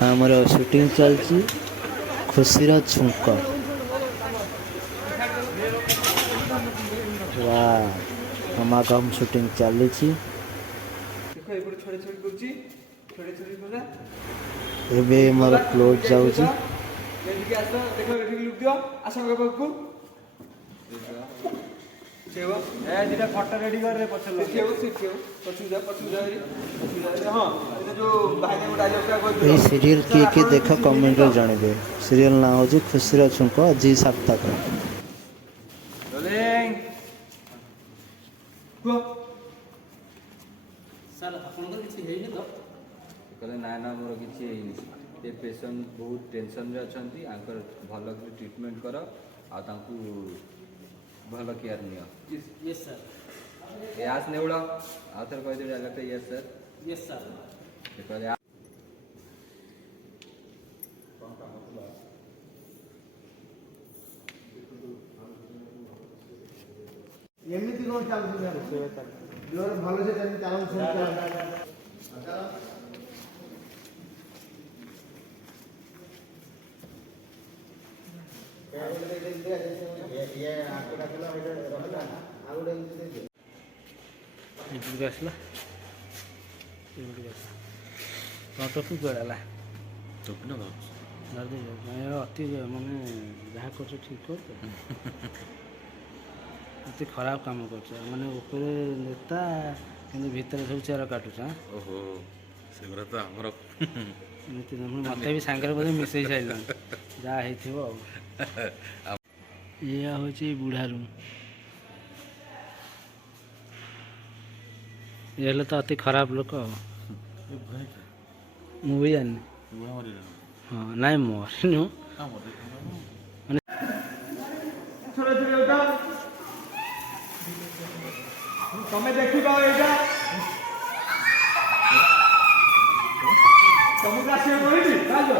आमर शूटिंग चलती खुशीर छुंक गमागम शूटिंग चली एबे मोर क्लोज जाऊँ फटो रेडी कर सीरियल किए देख कमेंट रे जानवे सीरियल ना हो खुशीर छुंक जी साप्ताह कहले ना ना मोर किसी पेसेंट बहुत टेंशन रे अच्छी आंकर भल ट्रीटमेंट कर भल केयर नियो यस सर यास नेउड़ आ थर कह दे डायरेक्ट यस सर कहले एमती कौन चलती भल से चलाऊ आसला टोपी गला अति मानने जहाँ कर ठीक कर अति खराब काम कर माने ऊपर नेता कि भितर सब चेयर काटुच ओहो सेगुरा तो हमर मत भी सांगे बोधे मिसई सारे जहाँ ये हूँ बुढ़ा रूम ये तो अति खराब लोक मुझे जानी हाँ ना मरनु तुम्हें देखी पाओ एटा तुमको आसे बोली राजो